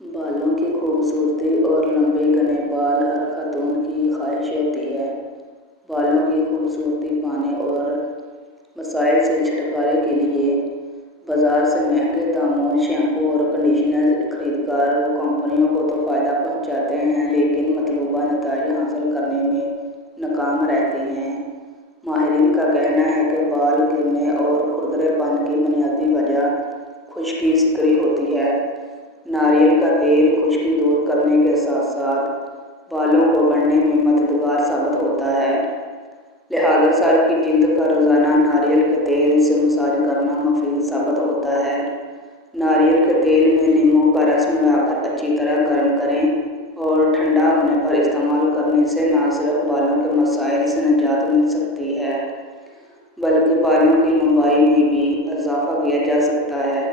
بالوں کی خوبصورتی اور لمبے گھنے بال ہر خاتون کی خواہش ہوتی ہے۔ بالوں کی خوبصورتی پانے اور مسائل سے چھٹکارے کے لیے بازار سے مہنگے داموں شیمپو اور کنڈیشنر خرید کر وہ کمپنیوں کو تو فائدہ پہنچاتے ہیں، لیکن مطلوبہ نتائج حاصل کرنے میں ناکام رہتے ہیں۔ ماہرین کا کہنا ہے کہ بال گرنے اور کھردرے پن کی بنیادی وجہ خشکی سکری ہوتی ہے۔ ناریل کا تیل خشکی دور کرنے کے ساتھ ساتھ بالوں کو بڑھنے میں مددگار ثابت ہوتا ہے، لہٰذا سر کی جلد کا روزانہ ناریل کے تیل سے مساج کرنا مفید ثابت ہوتا ہے۔ ناریل کے تیل میں لیموں کا رس ملا کر اچھی طرح گرم کریں اور ٹھنڈا ہونے پر استعمال کرنے سے نہ صرف بالوں کے مسائل سے نجات مل سکتی ہے، بلکہ بالوں کی لمبائی میں بھی اضافہ کیا جا سکتا ہے۔